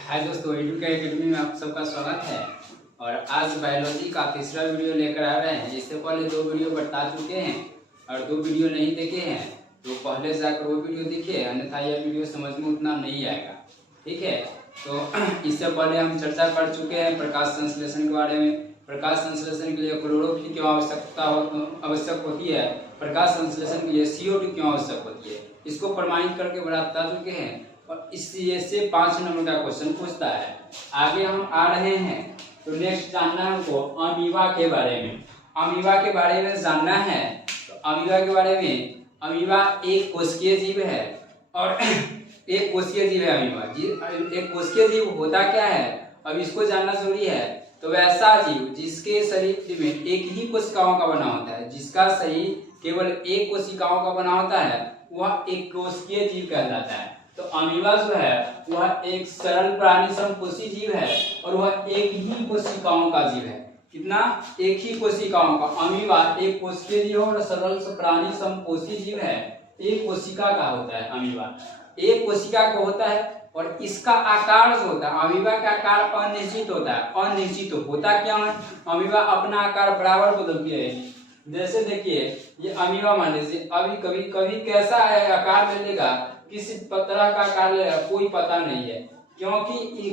हाय दोस्तों, एडुके एकेडमी में आप सबका स्वागत है। और आज बायोलॉजी का तीसरा वीडियो लेकर आ रहे हैं। इससे पहले 2 वीडियो बता चुके हैं और 2 वीडियो नहीं देखे हैं तो पहले जाकर वो वीडियो देखिए, अन्यथा यह वीडियो समझ में उतना नहीं आएगा। ठीक है, तो इससे पहले हम चर्चा कर चुके हैं प्रकाश संश्लेषण के बारे में। प्रकाश संश्लेषण के लिए क्लोरोफिल क्यों आवश्यक होती है, प्रकाश संश्लेषण के लिए CO2 क्यों आवश्यक होती है, इसको प्रमाणित करके बता चुके हैं। और इससे 5 नंबर का क्वेश्चन पूछता है। आगे हम आ रहे हैं तो नेक्स्ट जानना है हमको अमीबा के बारे में। अमीबा के बारे में जानना है तो अमीबा के बारे में, अमीबा एक कोशिकीय जीव है और एक कोशिकीय जीव है अमीबा। एक कोशिकीय जीव होता क्या है, अब इसको जानना जरूरी है। तो वैसा जीव जिसके शरीर में एक ही कोशिकाओं का बना होता है, जिसका शरीर केवल एक कोशिकाओं का बना होता है, वह एक कोशिकीय जीव कहलाता है। तो अमीबा जो है वह एक सरल प्राणी समकोषी जीव है और वह एक ही कोशिकाओं का जीव है। कितना? एक ही कोशिकाओं का। अमीबा एक कोशिकीय जीव और सरल प्राणी समकोषी जीव है। एक कोशिका का होता है अमीबा, एक कोशिका का होता है। और इसका आकार जो होता है, अमीबा का आकार अनिश्चित होता है। अनिश्चित होता क्या है, अमीबा अपना आकार बराबर बदलती है। जैसे देखिए ये अमीबा मान लीजिए, अभी कभी कभी कैसा आकार ले लेगा, किसी तरह का आकार लेगा, कोई पता नहीं है, क्योंकि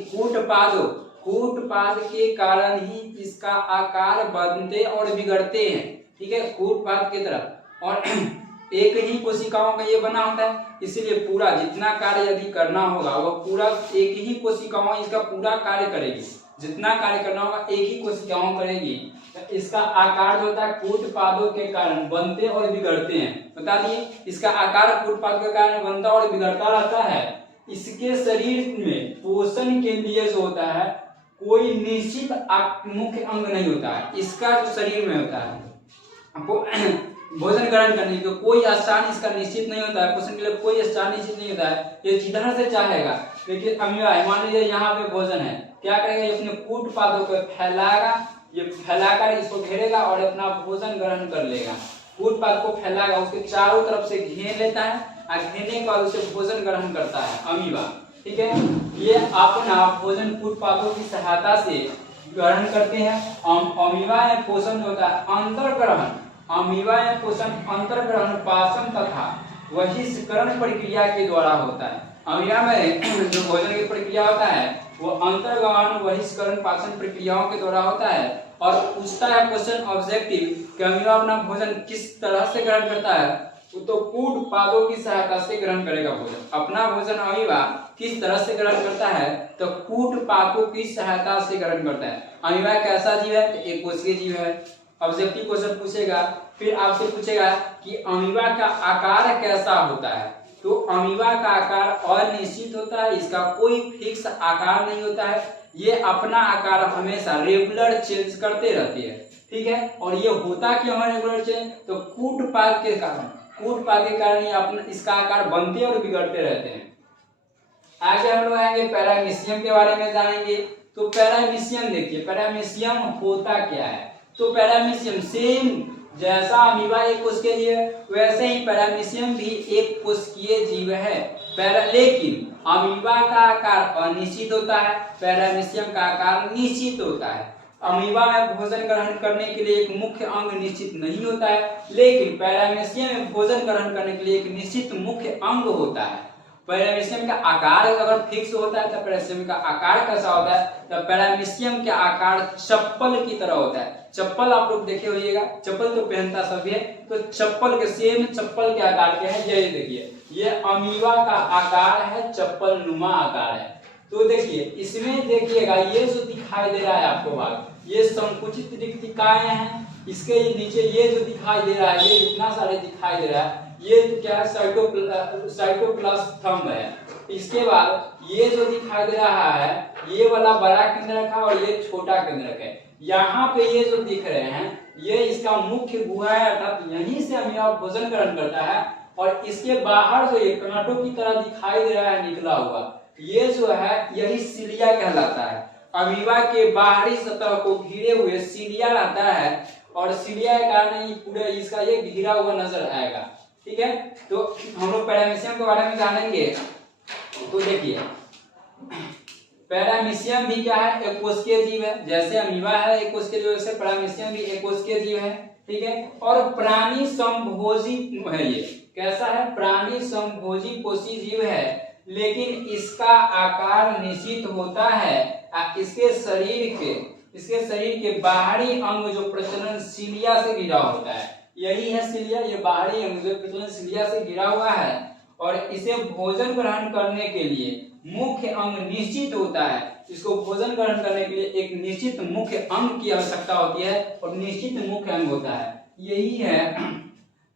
कूटपाद के कारण ही इसका आकार बनते और बिगड़ते हैं। ठीक है, कूटपाद की तरह। और एक ही कोशिकाओं का ये बना होता है, इसलिए पूरा जितना कार्य यदि करना होगा वह पूरा एक ही कोशिकाओं इसका पूरा कार्य करेगी। जितना कार्य करना होगा एक ही कोशिकाओं करेगी। तो इसका आकार जो होता है कूटपादों के कारण बनते और बिगड़ते हैं। बता दिए, इसका आकार कूटपाद के कारण बनता और बिगड़ता रहता है। इसके शरीर में पोषण के लिए जो होता है कोई निश्चित मुख्य अंग नहीं होता है। इसका जो शरीर में होता है भोजन ग्रहण करने के कोई स्थान इसका निश्चित नहीं होता है, पोषण के लिए कोई स्थान निश्चित नहीं होता है। ये जिधर से चाहेगा, देखिए अमीबा मान लीजिए यहाँ पे भोजन है, क्या करेगा, ये अपने कूटपादों को फैलाएगा, ये फैलाकर इसको घेरेगा और अपना भोजन ग्रहण कर लेगा। कूटपाद को फैलाएगा, उसके चारों तरफ से घेर लेता है और घेरने के बाद उसे भोजन ग्रहण करता है अमीबा। ठीक है, ये अपना भोजन कूटपादों की सहायता से ग्रहण करते हैं। अमीबा में पोषण होता है अंतर्ग्रहण, अमीबा में पोषण अंतर्ग्रहण, पाचन तथा वहिष्करण प्रक्रिया के द्वारा होता है। अमीबा में जो भोजन की प्रक्रिया होता है वो अंतर्ग्रहण, वहिष्करण, पाचन प्रक्रियाओं के द्वारा होता है। और पूछता है क्वेश्चन ऑब्जेक्टिव कि अमीबा अपना भोजन किस तरह से ग्रहण करता है, तो कूटपादों की सहायता से ग्रहण करेगा भोजन। अपना भोजन अमीबा किस तरह से ग्रहण करता है, तो कूटपादों की सहायता से ग्रहण करता है। अमीबा कैसा जीव है, तो एक कोशिकीय जीव है। ऑब्जेक्टिव क्वेश्चन पूछेगा, फिर आपसे पूछेगा कि अमीबा का आकार कैसा होता है। तो अमीबा का आकार अनिश्चित होता है, इसका कोई फिक्स आकार नहीं होता है। ये अपना आकार हमेशा रेगुलर चेंज करते रहती है। ठीक है, और ये होता क्यों है रेगुलर चेंज, तो कूटपाद के कारण। कूटपाद के कारण ये अपना इसका आकार बनते और बिगड़ते रहते हैं। आगे हम लोग आएंगे पैरामीशियम के बारे में जानेंगे। तो पैरामीशियम देखिए, पैरामीशियम होता क्या है। तो पैरामीशियम सेम जैसा अमीबा एक कोशिकीय जीव है, वैसे ही पैरामीशियम भी एक कोशिकीय जीव है। लेकिन अमीबा का आकार अनिश्चित होता है, पैरामीशियम का आकार निश्चित होता है। अमीबा में भोजन ग्रहण करने के लिए एक मुख्य अंग निश्चित नहीं होता है, लेकिन पैरामीशियम में भोजन ग्रहण करने के लिए एक निश्चित मुख्य अंग होता है। पैरामीशियम का आकार अगर फिक्स होता है तो पैरामीशियम का आकार कैसा होता है, तो पैरामीशियम का आकार चप्पल की तरह होता है। चप्पल आप लोग देखे होइएगा, चप्पल तो पहनता सभी है, तो चप्पल के सेम चप्पल के आकार के हैं। ये देखिए, ये अमीबा का आकार है, चप्पल नुमा आकार है। तो देखिए इसमें देखिएगा ये जो दिखाई दे रहा है आपको भाग, ये संकुचित रिक्तिकाएं हैं। इसके नीचे ये जो दिखाई दे रहा है, ये इतना सारे दिखाई दे रहा है, ये क्या है, साइटोप्लाज्म है। इसके बाद ये जो दिखाई दे रहा है, ये वाला बड़ा केंद्रक है और ये छोटा केंद्रक है। यहाँ पे ये जो दिख रहे हैं, ये इसका मुख्य गुहा है, अर्थात यहीं से अमीबा भोजन ग्रहण करता है। और इसके बाहर जो ये कांटों की तरह दिखाई दे रहा है निकला हुआ, ये जो है यही सिलिया कहलाता है। अमीबा के बाहरी सतह को घिरे हुए सिलिया रहता है और सिलिया के कारण पूरे इसका ये घिरा हुआ नजर आएगा। ठीक है, तो हम लोग पैरामीशियम के बारे में जानेंगे। तो देखिए पैरामीशियम भी क्या है, एक कोशिकीय जीव है। जैसे अमीबा है एक कोशिकीय जीव, वैसे पैरामीशियम भी एक कोशिकीय जीव है। ठीक है, और प्राणी संभोजी है। ये कैसा है, प्राणी संभोजी कोशिकीय जीव है, लेकिन इसका आकार निश्चित होता है। इसके शरीर के बाहरी अंग जो प्रजनन सिलिया से घिरा होता है, यही है सिलिया, ये बाहरी अंग जो प्रजनन सिलिया से घिरा हुआ है, और इसे भोजन ग्रहण करने के लिए मुख्य अंग निश्चित होता है। इसको भोजन ग्रहण करने के लिए एक निश्चित मुख्य अंग की आवश्यकता होती है, और निश्चित मुख्य अंग होता है, यही है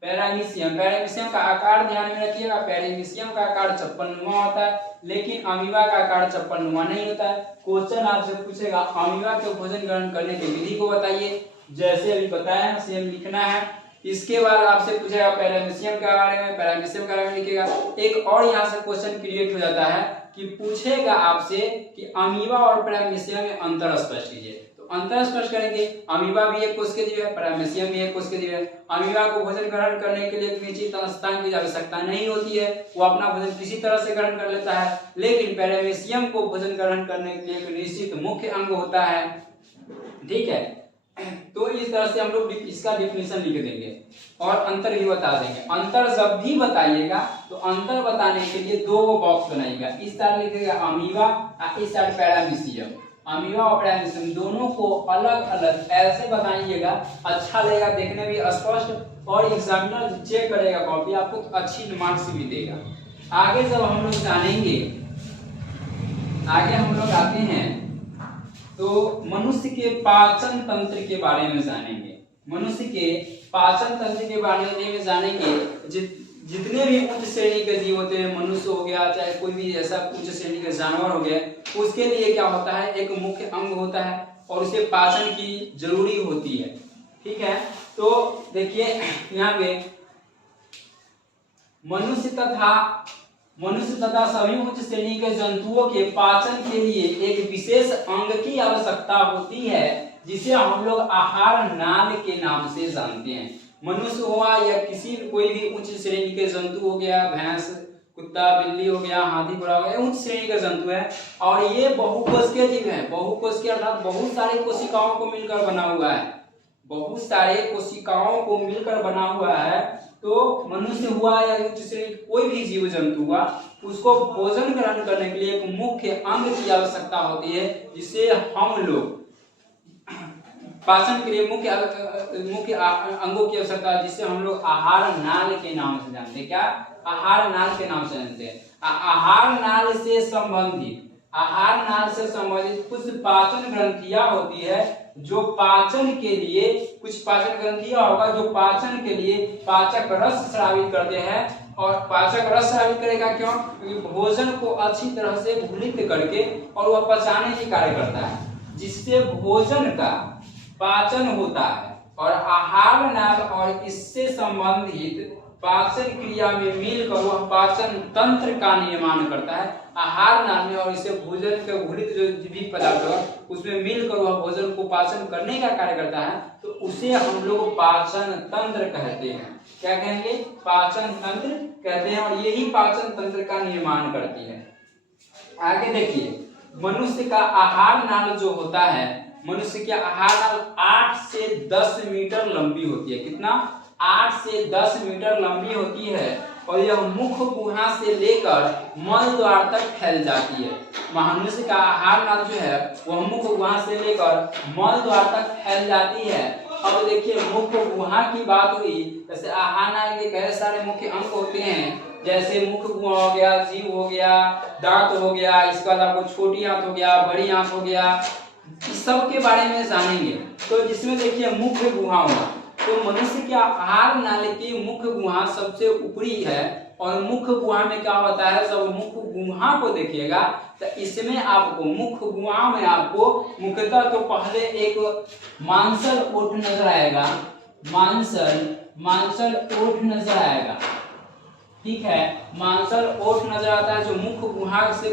पैरामीशियम। पैरामीशियम का आकार ध्यान में रखिएगा, पैरामीशियम का आकार चप्पलनुमा होता है, लेकिन अमीबा का आकार चप्पलनुमा नहीं होता है। क्वेश्चन आपसे पूछेगा अमीबा के भोजन ग्रहण करने की विधि को बताइए, जैसे अभी बताया सेम लिखना है। इसके बाद आपसे पूछेगा पैरामीशियम के बारे में, पैरामीशियम के बारे में लिखेगा। एक और यहाँ से क्वेश्चन क्रिएट हो जाता है कि पूछेगा आपसे कि अमीबा और पैरामीशियम में अंतर स्पष्ट कीजिए। तो अंतर स्पष्ट करेंगे, अमीबा भी एक कोशिकीय जीव है, पैरामीशियम भी एक कोशिकीय जीव है। अमीबा को भोजन ग्रहण करने के लिए एक निश्चित स्थान की आवश्यकता नहीं होती है, वो अपना भोजन किसी तरह से ग्रहण कर लेता है। लेकिन पैरामीशियम को भोजन ग्रहण करने के लिए एक निश्चित मुख्य अंग होता है। ठीक है, तो इस तरह से हम लोग इसका डिफिनीशन लिख देंगे और अंतर भी बता देंगे। अंतर जब भी बताइएगा तो अंतर बताने के लिए दो बॉक्स बनाइएगा, इस तरह लिखिएगा अमीबा और इस तरह पैरामीशियम। अमीबा और पैरामीशियम दोनों को अलग अलग ऐसे बताइएगा, अच्छा लगेगा, देखने में स्पष्ट, और एग्जामिनर चेक करेगा कॉपी, आपको तो अच्छी मार्क्स भी देगा। आगे जब हम लोग जानेंगे, आगे हम लोग आते हैं तो मनुष्य के पाचन तंत्र के बारे में जानेंगे। मनुष्य के पाचन तंत्र के बारे में जानेंगे। जितने भी उच्च श्रेणी के जीव होते हैं, मनुष्य हो गया चाहे कोई भी ऐसा उच्च श्रेणी के जानवर हो गए, उसके लिए क्या होता है, एक मुख्य अंग होता है और उसे पाचन की जरूरी होती है। ठीक है, तो देखिए यहाँ पे मनुष्य तथा सभी उच्च श्रेणी के जंतुओं के पाचन के लिए एक विशेष अंग की आवश्यकता होती है, जिसे हम लोग आहार नाल के नाम से जानते हैं। मनुष्य हुआ या कोई भी उच्च श्रेणी के जंतु हो गया, भैंस, कुत्ता, बिल्ली हो गया, हाथी, घोड़ा हो गया, उच्च श्रेणी का जंतु है और ये बहुकोशिकीय जीव है। बहुकोशिकीय अर्थात बहुत सारे कोशिकाओं को मिलकर बना हुआ है, बहुत सारे कोशिकाओं को मिलकर बना हुआ है। तो मनुष्य हुआ या उच्च श्रेणी कोई भी जीव जंतु हुआ, उसको भोजन ग्रहण करने के लिए एक मुख्य अंग की आवश्यकता होती है, जिसे हम लोग पाचन के लिए मुख्य अंगों की आवश्यकता है, जिसे हम लोग आहार नाल के नाम से जानते हैं। क्या? आहार नाल के नाम से जानते हैं। आहार नाल से संबंधित कुछ पाचन ग्रंथियां होती है, जो पाचन के लिए कुछ पाचन ग्रंथियां होगा जो पाचन के लिए पाचक रस स्रावित करते हैं। और पाचक रस स्रावित करेगा क्यों? क्योंकि भोजन को अच्छी तरह से घुलित करके और वह पचाने की कार्य करता है, जिससे भोजन का पाचन होता है। और आहार नाल और इससे संबंधित पाचन क्रिया में मिलकर वह पाचन तंत्र का निर्माण करता है। आहार नाल में और इससे भोजन के घुलित जो भी पदार्थ है उसमें मिलकर वह भोजन को पाचन करने का कार्य करता है, तो उसे हम लोग पाचन तंत्र कहते हैं। क्या कहेंगे? पाचन तंत्र कहते हैं, और यही पाचन तंत्र का निर्माण करती है। आगे देखिए, मनुष्य का आहार नाल जो होता है, मनुष्य की आहार नाल 8 से 10 मीटर लंबी होती है। कितना? 8 से 10 मीटर लंबी होती है, और यह मुख गुहा से लेकर मल द्वार तक फैल जाती है। मनुष्य का आहार नाल जो है वह मुख गुहा से लेकर मल द्वार तक फैल जाती है। अब देखिए, मुख गुहा की बात हुई, जैसे आहार नाल के कई सारे मुख्य अंग होते हैं, जैसे मुख गुहा हो गया, जीव हो गया, दांत हो गया, इसके बाद आपको छोटी आंत हो गया, बड़ी आंत हो गया, इस सब के बारे में जानेंगे। तो जिसमें देखिए मुख्य गुहा हुआ, तो मनुष्य के आहार नाली की मुख्य गुहा सबसे ऊपरी है। और मुख्य गुहा में क्या होता है, जब मुख्य गुहा को देखिएगा तो इसमें आपको मुख्य गुहा में आपको मुख्यतः तो पहले एक मांसल ओठ नजर आएगा, मांसल ओठ नजर आएगा। ठीक है, मांसल ओठ नजर आता है, जो मुख्य गुहा से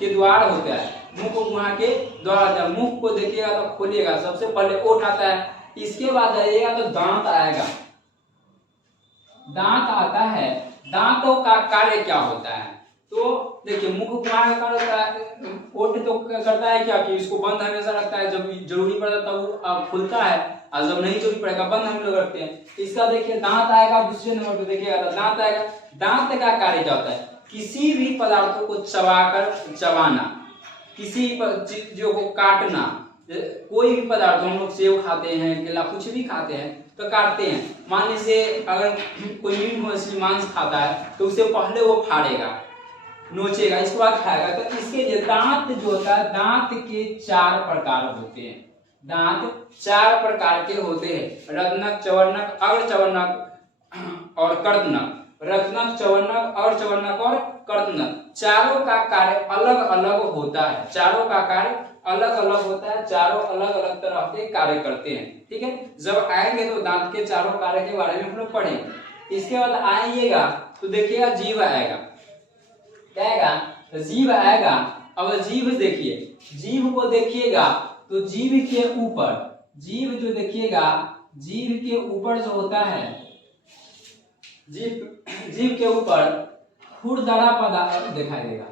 के द्वार होता है, मुख्य गुहा के द्वार आता है। मुख को देखिएगा तो खोलिएगा, सबसे पहले ओठ आता है, इसके बाद आइएगा तो दांत आएगा, दांत आता है। दांतों का कार्य क्या होता है? तो देखिए मुख घुमाने का कार्य करता है, ओठ तो करता है क्या कि इसको बंद हमेशा रखता है, जब जरूरी पड़ता है तब वो खुलता है, और जब नहीं जरूरी पड़ेगा बंद हम लोग रखते हैं। इसका देखिए दांत आएगा, दूसरे नंबर पे देखिएगा तो दांत आएगा। दांत का कार्य क्या होता है? किसी भी पदार्थों को चबाकर चबाना, किसी चीजों को काटना। कोई भी पदार्थ, हम लोग सेव खाते हैं, केला, कुछ भी खाते हैं तो काटते हैं। मान लीजिए अगर कोई मीट मछली मांस खाता है तो उसे पहले वो फाड़ेगा, नोचेगा, इसके बाद खाएगा। तो इसके लिए दांत जो होता है, दांत के 4 प्रकार होते हैं। दांत 4 प्रकार के होते हैं, रत्नक, चवर्णक, अर्धचवर्णक और कर्तनक। रत्नक, चवर्णक, अर्धचवर्णक और कर्तनक, चारों का कार्य अलग अलग होता है। चारों का कार्य अलग अलग होता है, चारों अलग अलग तरह के कार्य करते हैं। ठीक है, जब आएंगे तो दांत के चारों कार्य के बारे में हम लोग पढ़ेंगे। इसके बाद आइएगा तो देखिएगा जीभ आएगा। क्या आएगा? तो जीभ आएगा। अब जीभ देखिए, जीभ को देखिएगा तो जीभ के ऊपर, जीभ जो देखिएगा, जीभ के ऊपर जो होता है, जीभ के ऊपर खुरदरा पदार्थ दिखाई देगा,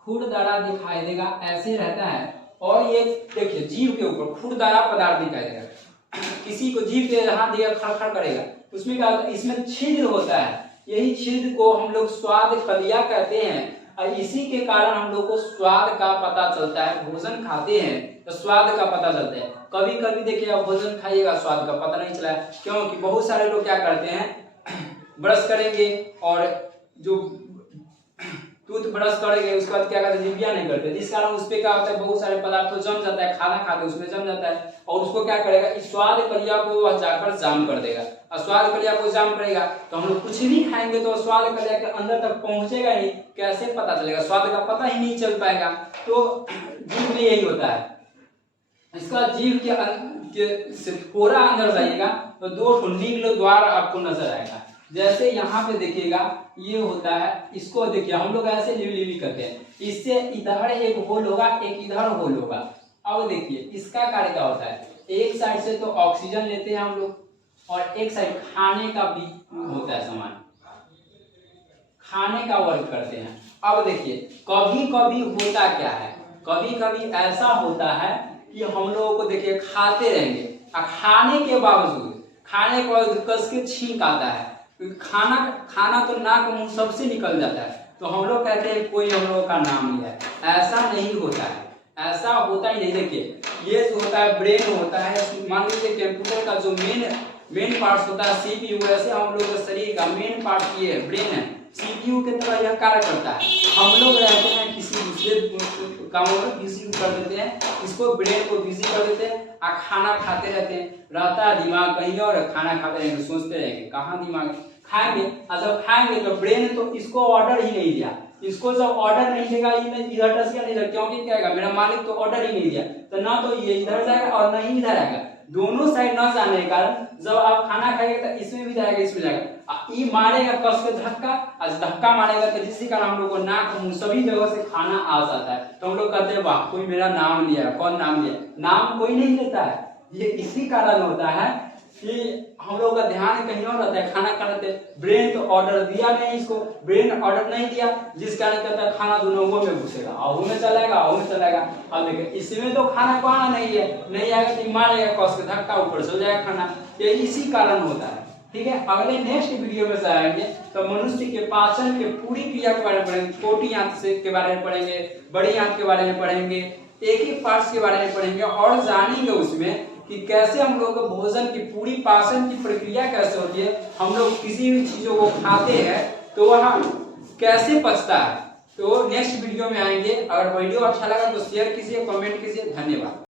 खुरदरा दिखाई देगा, ऐसे रहता है। और ये देखिए जीभ के ऊपर खुरदरा पदार्थ दिखाई देगा। किसी को जीभ पे हाथ दिया खड़खड़ करेगा, उसमें क्या होता है? इसमें छिद्र होता है। यही छिद्र को हम लोग स्वाद कलिया कहते हैं, और इसी के कारण हम लोग को स्वाद का पता चलता है। भोजन खाते हैं तो स्वाद का पता चलता है। कभी कभी देखिए आप भोजन खाइएगा, स्वाद का पता नहीं चला, क्योंकि बहुत सारे लोग क्या करते हैं, ब्रश करेंगे और जो टूथ ब्रश करेंगे उसके बाद क्या करते हैं, जिभिया नहीं करते, जिस कारण उस पे क्या होता है, बहुत सारे पदार्थ जम जाता है, खाना खाते उसमें जम जाता है, और उसको क्या करेगा, इस स्वाद कलिया को जाकर जाम कर देगा। और स्वाद कलिया को जाम करेगा तो हम लोग कुछ भी खाएंगे तो स्वाद कलिया के अंदर तक पहुंचेगा नहीं, कैसे पता चलेगा? स्वाद का पता ही नहीं चल पाएगा। तो जीभ में यही होता है। इसका जीभ के से पूरा अंदर जाइएगा तो 2 निग्ल द्वार आपको नजर आएगा। जैसे यहाँ पे देखिएगा ये होता है, इसको देखिए हम लोग ऐसे लिवलिवी करते हैं, इससे इधर एक होल होगा, एक इधर होल होगा। अब देखिए इसका कार्य क्या होता है, एक साइड से तो ऑक्सीजन लेते हैं हम लोग, और एक साइड खाने का भी होता है सामान, खाने का वर्क करते हैं। अब देखिए कभी कभी होता क्या है, कभी कभी ऐसा होता है कि हम लोगों को देखिए खाते रहेंगे, और खाने के बावजूद कस के छींक आता है, खाना तो नाक मुंह सबसे निकल जाता है, तो हम लोग कहते हैं कोई हम लोगों का नाम लिया है। ऐसा नहीं होता है, ऐसा होता ही नहीं। देखिए ये जो होता है ब्रेन होता है, मान लीजिए कंप्यूटर का जो मेन पार्ट होता है सीपीयू, वैसे हम लोग के शरीर का मेन पार्ट ये ब्रेन है, सीपीयू की तरह यह कार्य करता है। हम लोग रहते हैं किसी दूसरे कामों में बिजी कर देते हैं, इसको ब्रेन को बिजी कर देते हैं, और खाना खाते रहते हैं, रहता है दिमाग कहीं और, खाना खाते रहेंगे, सोचते रहेंगे कहाँ दिमाग, खाएंगे, और जब खाएंगे तो ब्रेन तो इसको ऑर्डर ही नहीं दिया, इसको जब ऑर्डर नहीं देगा, इधर टच नहीं देगा, क्योंकि क्या है, मेरा मालिक तो ऑर्डर ही नहीं दिया, तो ना तो ये इधर जाएगा और ना ही इधर आएगा। दोनों साइड न जाने के कारण जब आप खाना खाएंगे तो इसमें भी जाएगा, इसमें जाएगा, ये मारेगा कस के धक्का, और धक्का मारेगा तो जिसके कारण हम लोग को नाक मुंह सभी जगह से खाना आ जाता है। तो हम लोग कहते हैं वाह कोई मेरा नाम लिया, कौन नाम लिया? नाम कोई नहीं लेता है। ये इसी कारण होता है कि हम लोग का ध्यान कहीं और रहता है, खाना खाते ब्रेन तो ऑर्डर दिया नहीं, इसको ब्रेन ऑर्डर नहीं दिया, जिस कारण कहता है खाना दोनों मुंह में घुसेगा, और में चलेगा, और में चलेगा। अब देखिए इसमें तो खाना को आना नहीं है, नहीं आएगा तो मारेगा कस के धक्का, ऊपर चल जाएगा खाना, ये इसी कारण होता है। ठीक है, अगले नेक्स्ट वीडियो में आएंगे तो मनुष्य के पाचन के पूरी क्रिया के बारे में पढ़ेंगे, छोटी आंत से के बारे में पढ़ेंगे, बड़ी आंत के बारे में पढ़ेंगे, एक एक पार्ट्स के बारे में पढ़ेंगे, और जानेंगे उसमें कि कैसे हम लोग भोजन की पूरी पाचन की प्रक्रिया कैसे होती है, हम लोग किसी भी चीजों को खाते हैं तो वह कैसे पचता है। तो नेक्स्ट वीडियो में आएंगे। अगर वीडियो अच्छा लगा तो शेयर कीजिए, कमेंट कीजिए। धन्यवाद।